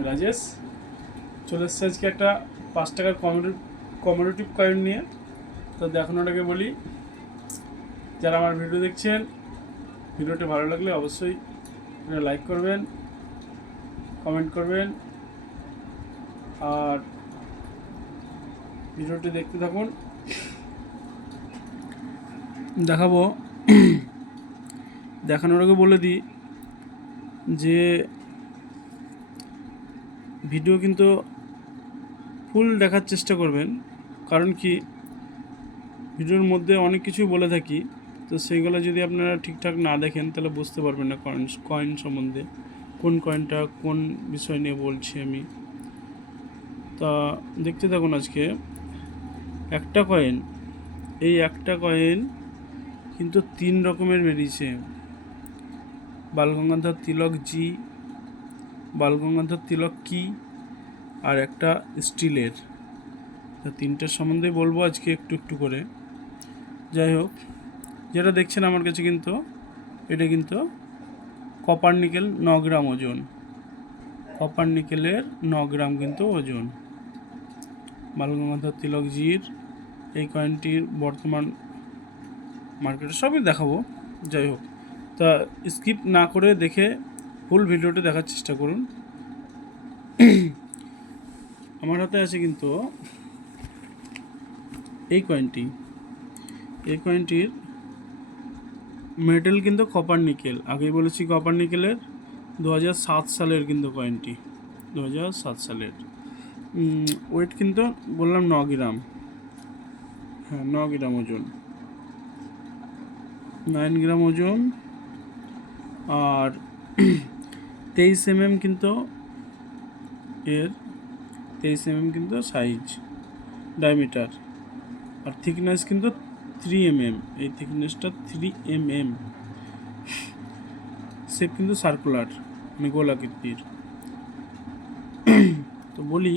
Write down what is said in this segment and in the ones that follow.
আমি রাজেশ। চলে এসেছি আজকে একটা পাঁচ টাকার কমোডি কমোডিটিভ কয়েন নিয়ে। তো দেখানোর আগে বলি। যারা আমার ভিডিও দেখছেন ভিডিওটি ভালো লাগলে অবশ্যই লাইক করবেন কমেন্ট করবেন। আর ভিডিওটি দেখতে থাকুন। দেখাবো। দেখানোর আগে বলে দিই যে ভিডিও কিন্তু ফুল দেখার চেষ্টা করবেন। কারণ কি, ভিডিওর মধ্যে অনেক কিছু বলে থাকি, তো সেইগুলো যদি আপনারা ঠিকঠাক না দেখেন, তাহলে বুঝতে পারবেন না কয়েন কয়েন সম্বন্ধে, কোন কয়েনটা কোন বিষয় নিয়ে বলছি আমি। তা দেখতে থাকুন আজকে, একটা কয়েন এই একটা কয়েন কিন্তু তিন রকমের বেরিয়েছে। বালগঙ্গাধর তিলক জি বালগঙ্গাধর তিলক কি আর একটা স্টিলের? তিনটের সম্বন্ধে বলব আজকে একটু একটু করে। যাই হোক, যেটা দেখছেন আমার কাছে কিন্তু, এটা কিন্তু কপার নিকেল ন গ্রাম ওজন। কপার নিকেলের ন গ্রাম কিন্তু ওজন। বালগঙ্গাধর তিলক জির এই কয়েনটির বর্তমান মার্কেটে সবই দেখাবো। যাই হোক, তা স্কিপ না করে দেখে ফুল ভিডিওটা দেখার চেষ্টা করুন। আমার হাতে আছে কিন্তু এই কয়েনটি এই কয়েনটির মেটেল কিন্তু কপার নিকেল আগেই বলেছি কপার নিকেলের দু সালের কিন্তু কয়েনটি দু সালের। ওয়েট কিন্তু বললাম ন গ্রাম। হ্যাঁ ন গ্রাম ওজন। নাইন গ্রাম ওজন। আর তেইশ এম এম কিন্তু এর, তেইশ এম এম কিন্তু সাইজ ডায়ামিটার আর থিকনেস কিন্তু থ্রি এম এম এই থিকনেসটা থ্রি এম এম শেপ কিন্তু সার্কুলার মানে গোলাকৃতির। তো বলি,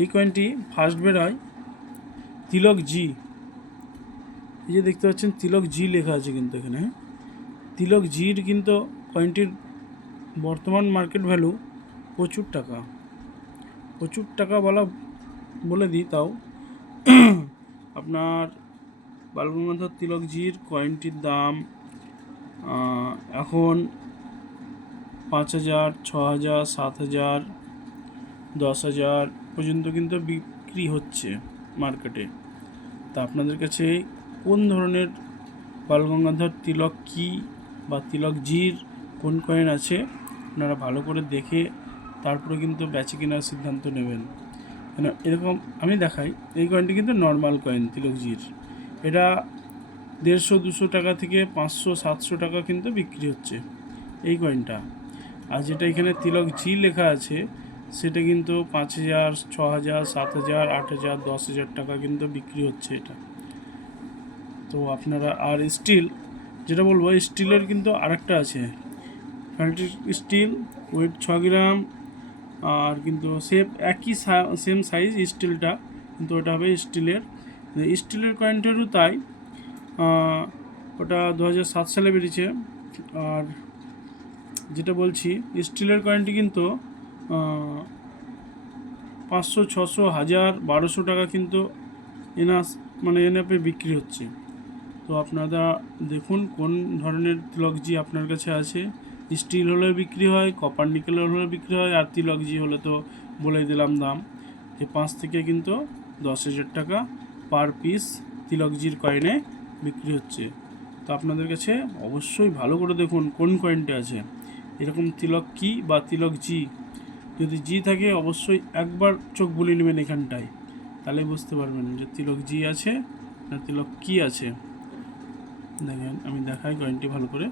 এই কয়েনটি ফার্স্ট বের হয় তিলক জি এই যে দেখতে পাচ্ছেন, তিলক জি লেখা আছে কিন্তু এখানে। তিলক জির কিন্তু কয়েনটির বর্তমান মার্কেট ভ্যালু প্রচুর টাকা। প্রচুর টাকা বলা, বলে দিই তাও। আপনার বালগঙ্গাধর তিলক জির কয়েনটির দাম এখন পাঁচ হাজার, ছ হাজার, সাত হাজার, দশ হাজার পর্যন্ত কিন্তু বিক্রি হচ্ছে মার্কেটে তা আপনাদের কাছে কোন ধরনের বালগঙ্গাধর তিলক কি বা তিলক জির কোন কয়েন আছে? আপনারা ভালো করে দেখে তারপরে কিন্তু বেচে কেনার সিদ্ধান্ত নেবেন। কেন এরকম আমি দেখাই, এই কয়েনটি কিন্তু নর্মাল কয়েন তিলক জির। এটা দেড়শো, দুশো টাকা থেকে পাঁচশো, সাতশো টাকা কিন্তু বিক্রি হচ্ছে এই কয়েনটা আর যেটা এখানে তিলক জি লেখা আছে, সেটা কিন্তু পাঁচ হাজার, ছ হাজার, সাত হাজার, আট হাজার, দশ হাজার টাকা কিন্তু বিক্রি হচ্ছে এটা। তো আপনারা, আর স্টিল যেটা বলব স্টিলের কিন্তু আরেকটা আছে। ফ্যাক্টরি স্টিল ওয়েট ছ গ্রাম, আর কিন্তু সেপ একই সেম সাইজ স্টিলটা কিন্তু ওটা হবে স্টিলের স্টিলের কয়েনটারও তাই ওটা দু সাত সালে বেরিয়েছে, আর যেটা বলছি স্টিলের কয়েনটি কিন্তু পাঁচশো, ছশো, হাজার, বারোশো টাকা কিন্তু এনাস মানে এনএপে বিক্রি হচ্ছে। তো আপনারা দেখুন কোন ধরনের তিলকজি আপনার কাছে আছে। স্টিল হলে বিক্রি হয় কপার নিকেল হলে বিক্রি হয়, আর তিলকজি হলে তো বলে দিলাম দাম। যে পাঁচ থেকে কিন্তু দশ হাজার টাকা পার পিস তিলকজির কয়েনে বিক্রি হচ্ছে। তো আপনাদের কাছে অবশ্যই ভালো করে দেখুন কোন কয়েনটা আছে। এরকম তিলক কি বা তিলক জি? যদি জি থাকে অবশ্যই একবার চোখ বুলিয়ে নেবেন এখানটায়, তাহলে বুঝতে পারবেন যে তিলক জি আছে না তিলক কি আছে। দেখেন, আমি দেখাই কয়েনটি ভালো করে।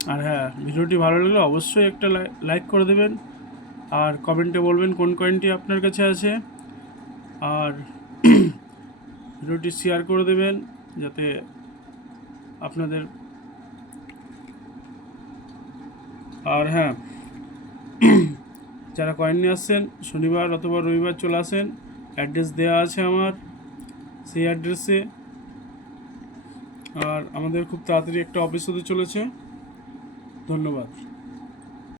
আর হ্যাঁ ভিডিওটি ভালো লাগলে অবশ্যই একটা লাইক করে দেবেন। আর কমেন্টে বলবেন কোন কয়েনটি আপনার কাছে আছে। আর ভিডিওটি শেয়ার করে দেবেন যাতে আপনাদের আর হ্যাঁ যারা কয়েন নিয়ে আসছেন, শনিবার অথবা রবিবার চলে আসেন অ্যাড্রেস দেওয়া আছে আমার সেই অ্যাড্রেসে আর আমাদের খুব তাড়াতাড়ি একটা অফিস হতে চলেছে। ধন্যবাদ।